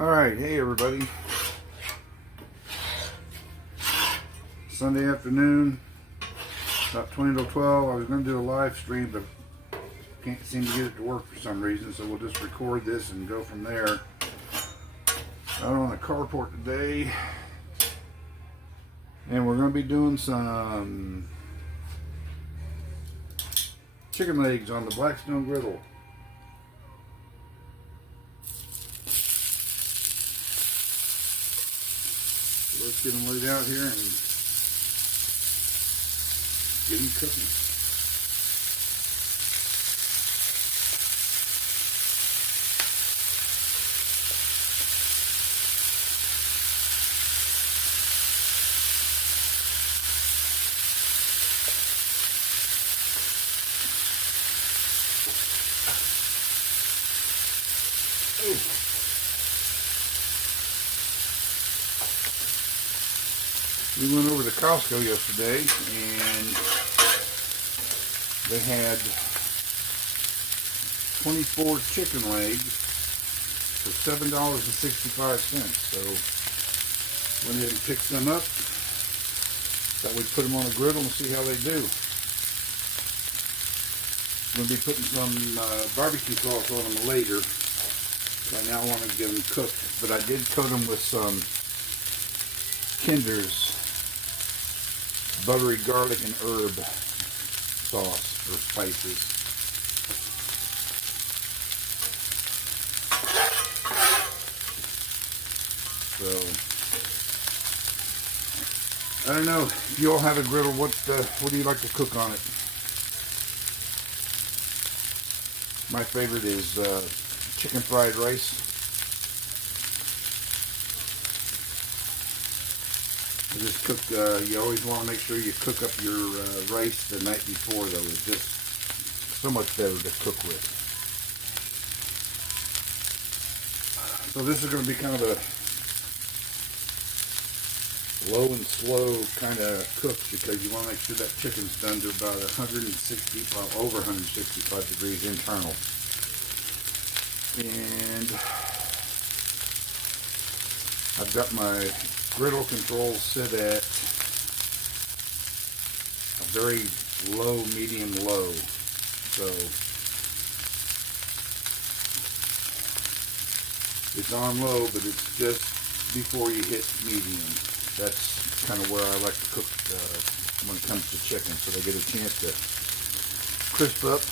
Alright, hey everybody. Sunday afternoon, about 20 to 12. I was going to do a live stream, but can't seem to get it to work for some reason, so we'll just record this and go from there. Out on the carport today, and we're going to be doing some chicken legs on the Blackstone griddle. Let's get them laid out here and get them cooking. We went over to Costco yesterday and they had 24 chicken legs for $7.65. So went ahead and picked them up. Thought we'd put them on a griddle and see how they do. I'm going to be putting some barbecue sauce on them later. Right now I want to get them cooked, but I did coat them with some Kinder's buttery garlic and herb sauce or spices. So I don't know if you all have a griddle. What do you like to cook on it? My favorite is chicken fried rice. You just cook, you always want to make sure you cook up your rice the night before, though. It's just so much better to cook with. So this is going to be kind of a low and slow kind of cook, because you want to make sure that chicken's done to about 160, over 165 degrees internal. And I've got my griddle control set at a very low, medium low. So it's on low, but it's just before you hit medium. That's kind of where I like to cook when it comes to chicken, so they get a chance to crisp up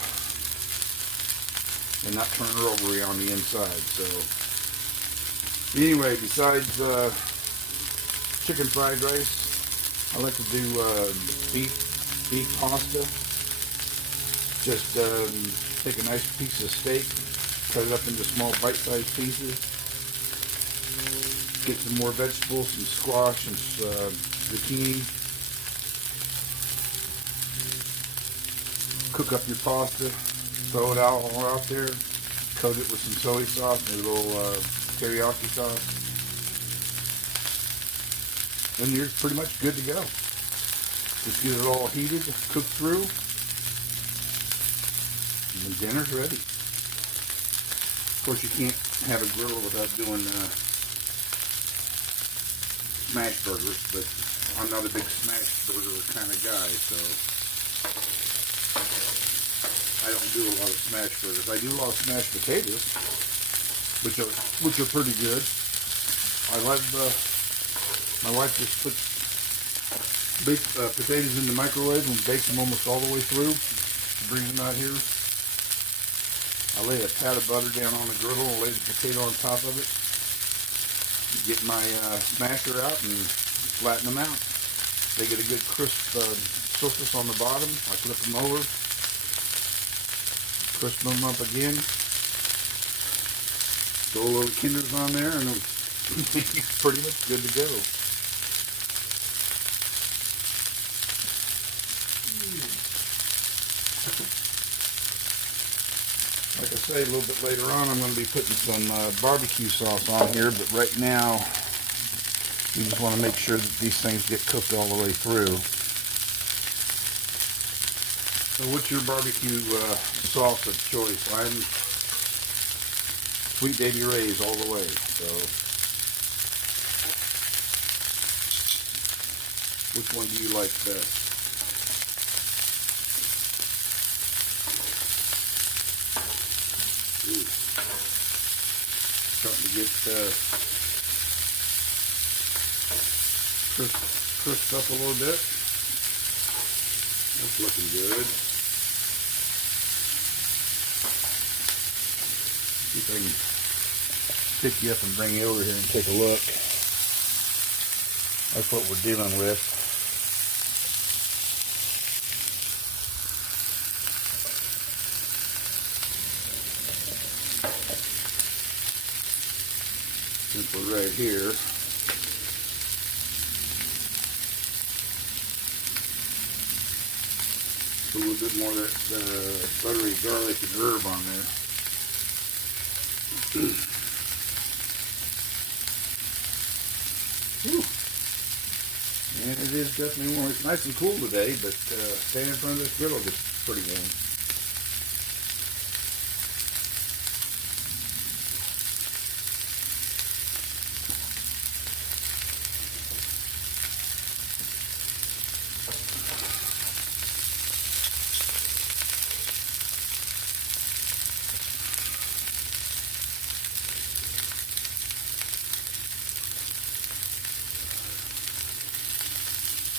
and not turn rubbery on the inside. So anyway, besides chicken fried rice, I like to do beef pasta. Just take a nice piece of steak, cut it up into small bite-sized pieces, get some more vegetables, some squash and zucchini, cook up your pasta, throw it all out there, coat it with some soy sauce and a little teriyaki sauce. And you're pretty much good to go. Just get it all heated, cooked through, and dinner's ready. Of course, you can't have a griddle without doing smash burgers, but I'm not a big smash burger kind of guy, so I don't do a lot of smash burgers. I do a lot of smashed potatoes, which are pretty good. I love. My wife just puts baked potatoes in the microwave and bakes them almost all the way through. She brings them out here. I lay a pat of butter down on the griddle and lay the potato on top of it. Get my smasher out and flatten them out. They get a good crisp surface on the bottom. I flip them over, crisp them up again. Throw a little Kinder's on there, and it's pretty much good to go. Like I say, a little bit later on, I'm going to be putting some barbecue sauce on here, but right now, you just want to make sure that these things get cooked all the way through. So what's your barbecue sauce of choice? Sweet Baby Ray's all the way. So, which one do you like best? Ooh. Starting to get crisped up a little bit. That's looking good. See if I can pick you up and bring you over here and take a look. That's what we're dealing with. Since we're right here, put a little bit more of that buttery garlic and herb on there. Whew. And it is definitely warm. It's nice and cool today, but standing in front of this griddle gets pretty warm.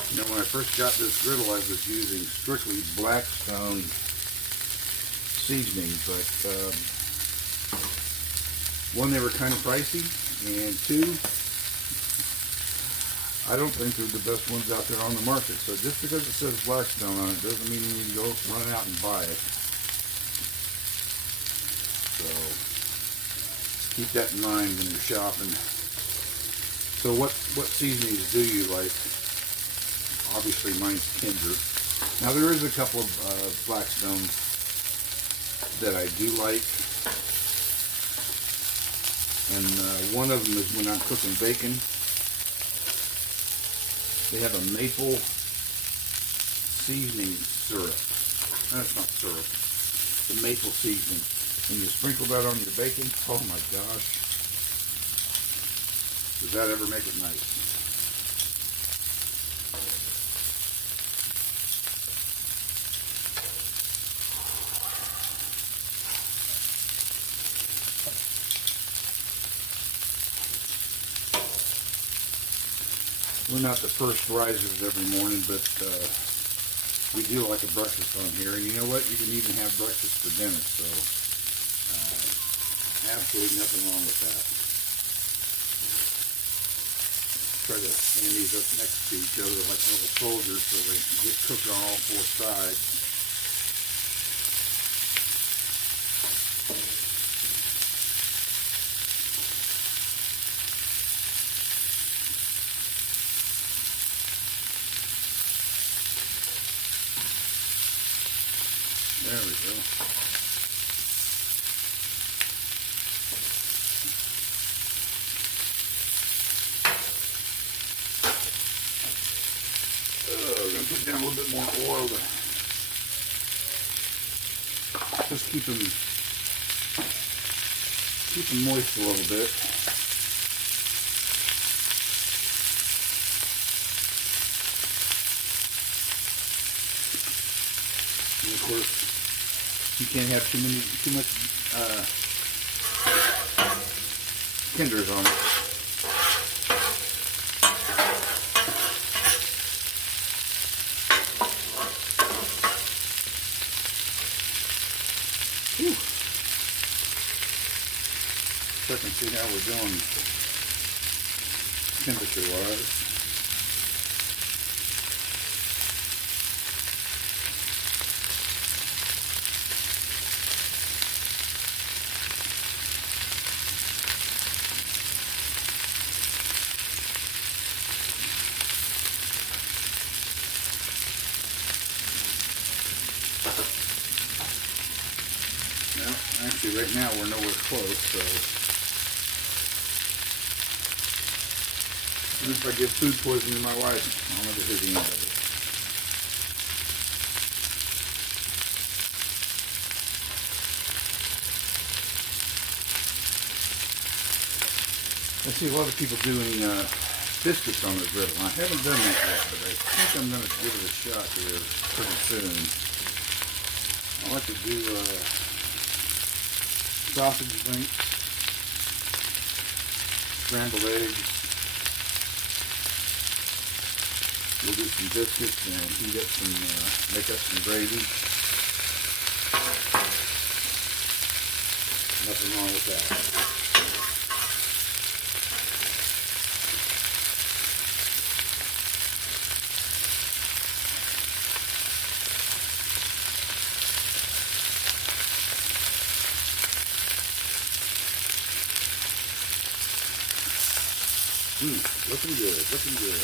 You know, when I first got this griddle, I was using strictly Blackstone seasoning, but one, they were kind of pricey, and two, I don't think they're the best ones out there on the market. So just because it says Blackstone on it doesn't mean you need to go run out and buy it. So keep that in mind when you're shopping. So what seasonings do you like? Obviously mine's Kinder. Now there is a couple of Blackstones that I do like, and one of them is when I'm cooking bacon. They have a maple seasoning syrup. That's not syrup. The maple seasoning. When you sprinkle that on your bacon, oh my gosh, does that ever make it nice? We're not the first risers every morning, but we do like a breakfast on here. And you know what? You can even have breakfast for dinner, so absolutely nothing wrong with that. Try to stand these up next to each other like little soldiers so they get cooked on all four sides. There we go. We're going to put down a little bit more oil to just keep them moist a little bit. And of course, you can't have too much Kinders on it. Whew. Check and see how we're doing temperature-wise. Well, actually right now we're nowhere close, so even if I get food poisoning to my wife, I'll never hear the end of it. I see a lot of people doing biscuits on the griddle. I haven't done that yet, but I think I'm going to give it a shot here pretty soon. I like to do sausage links, scrambled eggs. We'll do some biscuits and heat up some, make up some gravy. Nothing wrong with that. Looking good, looking good.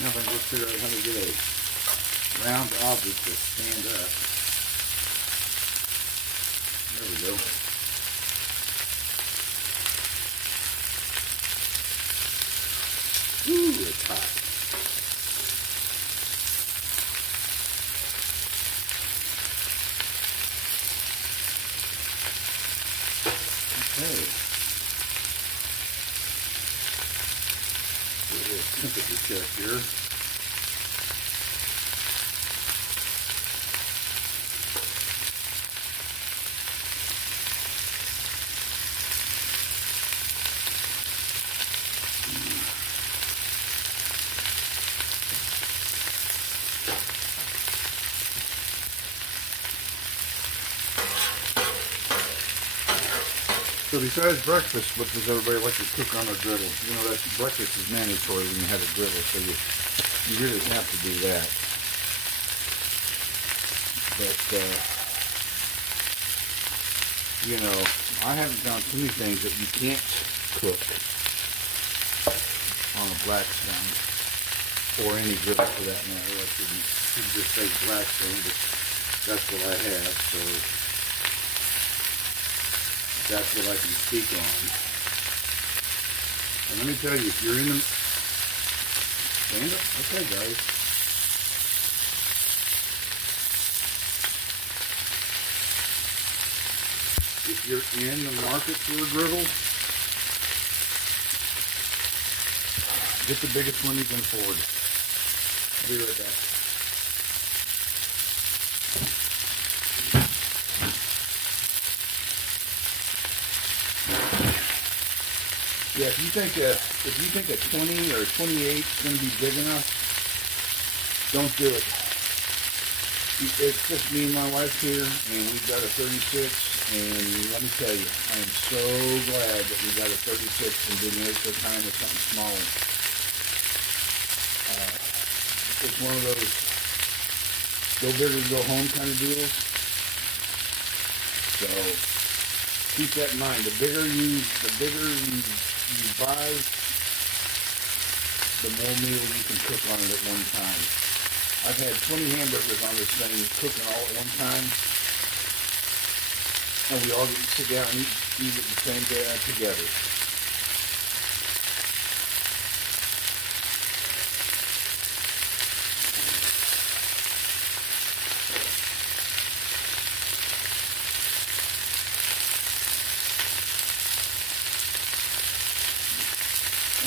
Now if I can just figure out how to get a round object to stand up. There we go. Ooh, it's hot. Okay. Do a little temperature check here. So besides breakfast, what does everybody like to cook on a griddle? You know, that breakfast is mandatory when you have a griddle, so you really have to do that. But, you know, I haven't found too many things that you can't cook on a Blackstone, or any griddle for that matter. I shouldn't just say Blackstone, but that's what I have, so that's what I can speak on. And let me tell you, if you're in the... Stand up? Okay, guys. If you're in the market for a griddle, get the biggest one you can afford. I'll be right back. Yeah, if you think a 20 or a 28 is going to be big enough, don't do it. It's just me and my wife here, and we've got a 36, and let me tell you, I am so glad that we got a 36 and didn't waste our time with something smaller. It's one of those go big or go home kind of deals. So keep that in mind. The bigger you buy, the more meals you can cook on it at one time. I've had 20 hamburgers on this thing cooking all at one time, and we all get to sit down and eat it the same day together.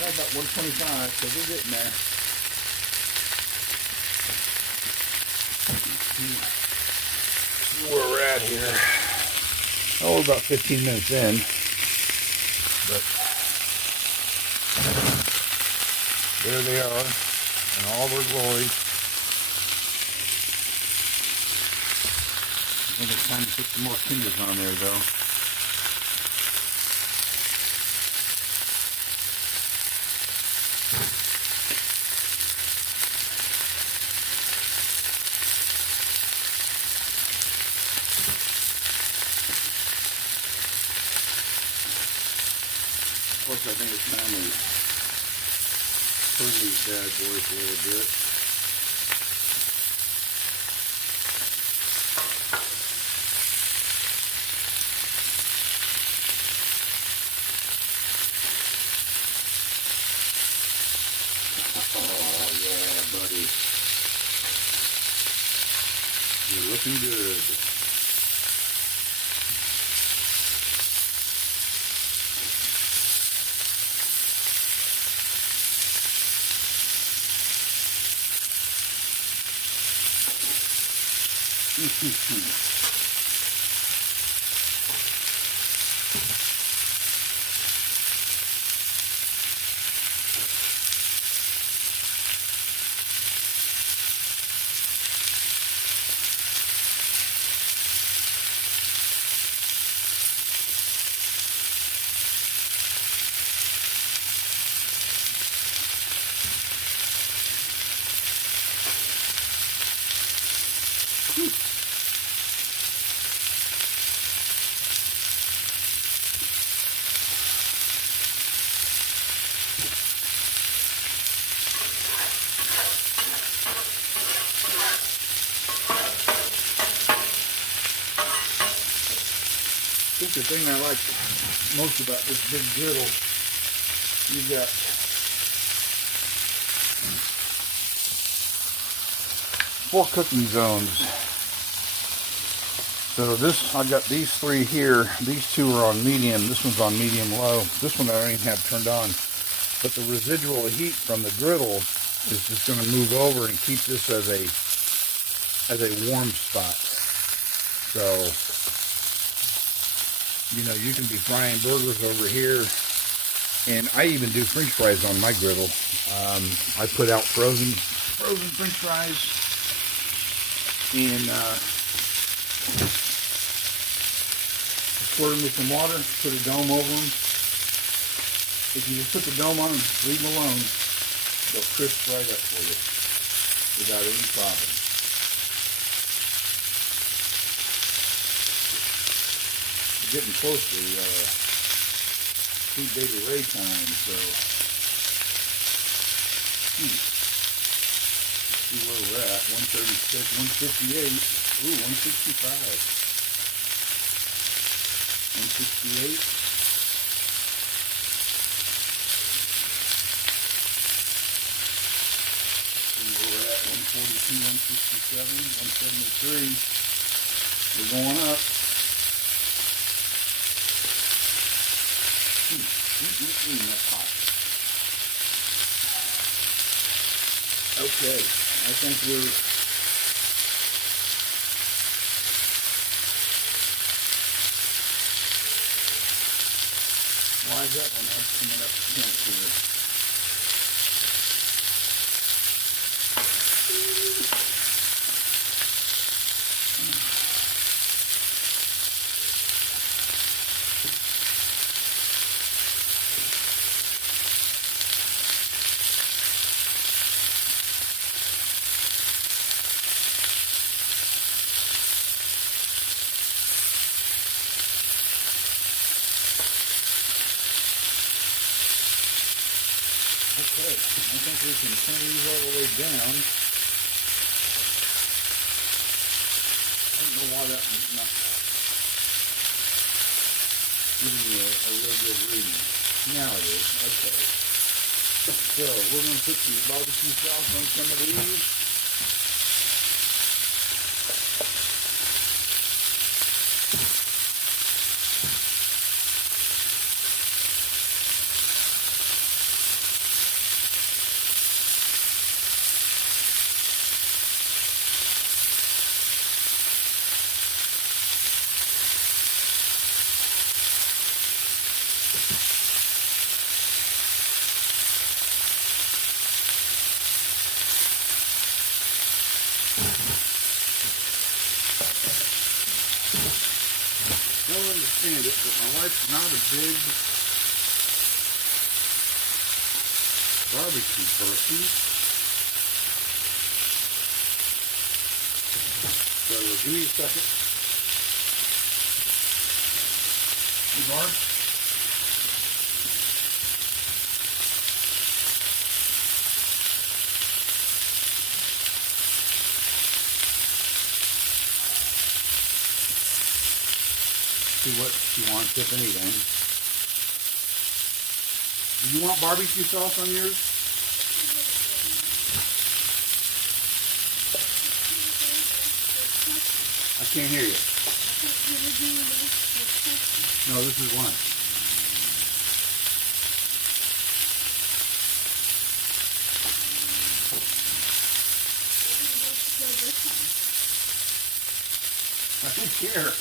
Well, about 125, so we're getting there. Where we're at here. Oh, about 15 minutes in. But there they are in all their glory. I think it's time to put some more fingers on there, though. Of course, I think it's time to turn these bad boys a little bit. looking good. I think the thing I like most about this big griddle, you've got four cooking zones. So this, I got these three here. These two are on medium. This one's on medium low. This one I don't even have turned on. But the residual heat from the griddle is just going to move over and keep this as a warm spot. So, you know, you can be frying burgers over here, and I even do French fries on my griddle. I put out frozen French fries, and squirt them with some water, put a dome over them. If you just put the dome on and leave them alone, they'll crisp right up for you without any problem. Getting close to sweet baby Ray time, so see where we're at. 136, 158, ooh, 165, 168. See where we're at. 142, 167, 173. We're going up. That's hot. Okay, I think we're why is that one coming up the point here? Okay, I think we can turn these all the way down. I don't know why that one's not giving me a real good reading. Now it is. Okay. So we're going to put some barbecue sauce on some of these. I don't understand it, but my wife's not a big barbecue person. So give me a second. Hey, Barb. See what she wants, if anything. Do you want barbecue sauce on yours? Can't hear you. No, this is lunch. I don't care.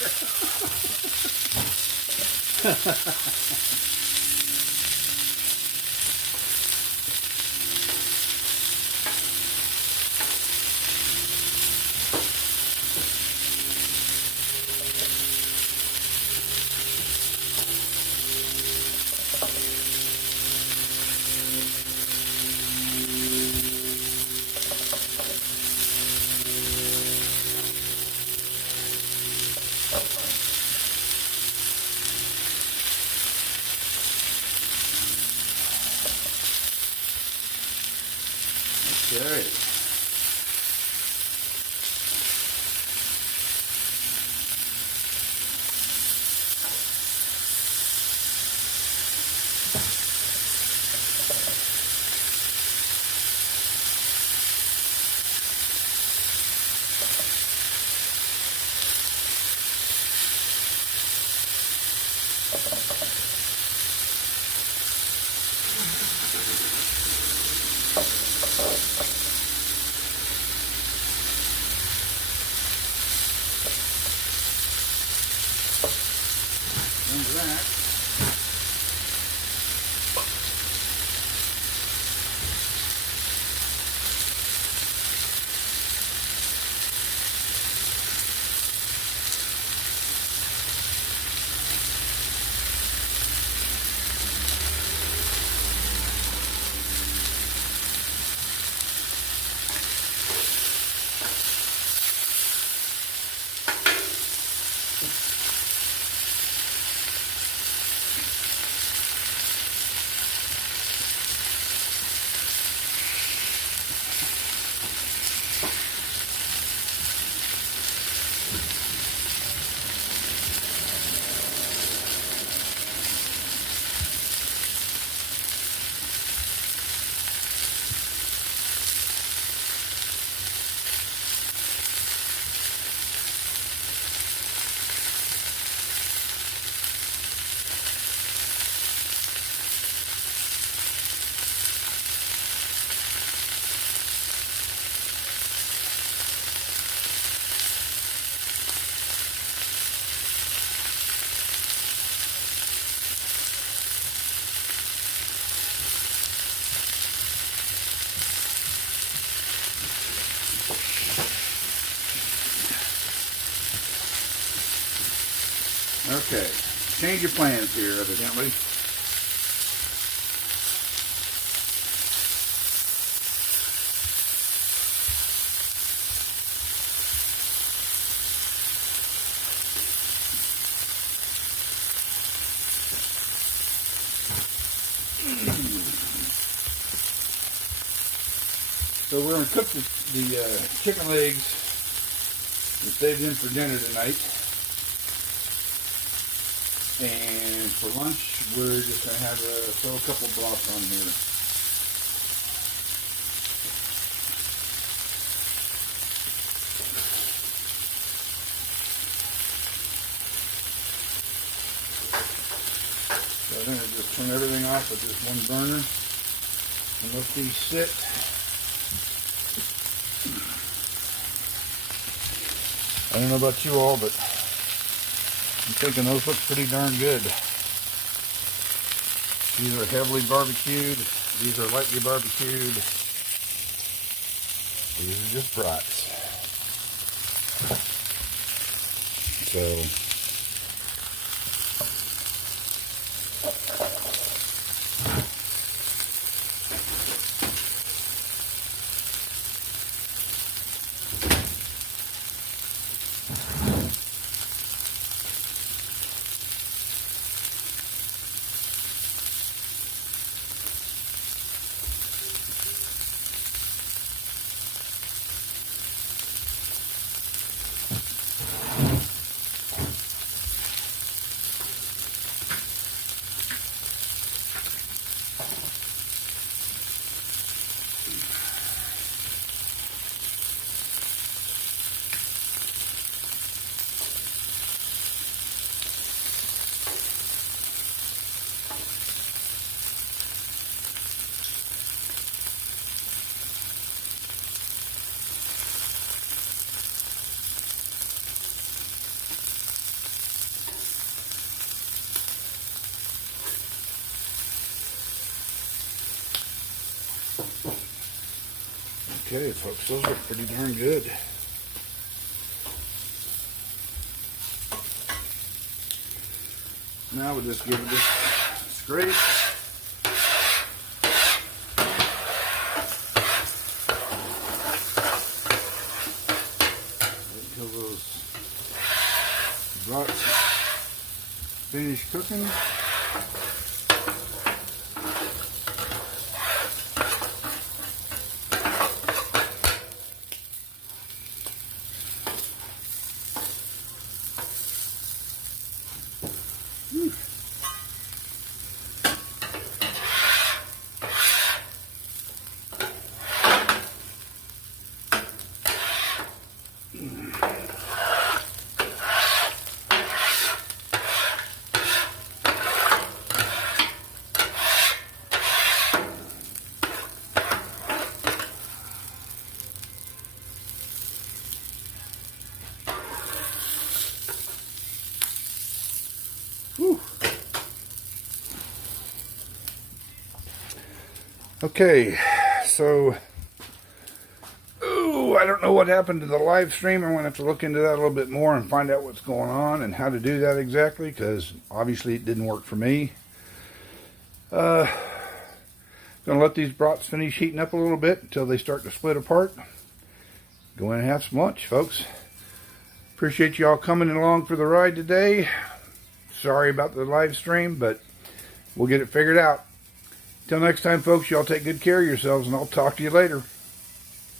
Okay. Remember that. Okay, change your plans here, evidently. So we're going to cook the chicken legs and save them for dinner tonight. And for lunch, we're just going to have throw a couple broths on here. So I'm going to just turn everything off with this one burner and let these sit. I don't know about you all, but I'm thinking those look pretty darn good. These are heavily barbecued. These are lightly barbecued. These are just brats. So Okay, folks, those look pretty darn good. Now we'll just give it this scrape. Until those brats finish cooking. Okay, so, I don't know what happened to the live stream. I'm going to have to look into that a little bit more and find out what's going on and how to do that exactly, because obviously it didn't work for me. Going to let these brats finish heating up a little bit until they start to split apart. Go in and have some lunch, folks. Appreciate you all coming along for the ride today. Sorry about the live stream, but we'll get it figured out. Till next time, folks, y'all take good care of yourselves, and I'll talk to you later.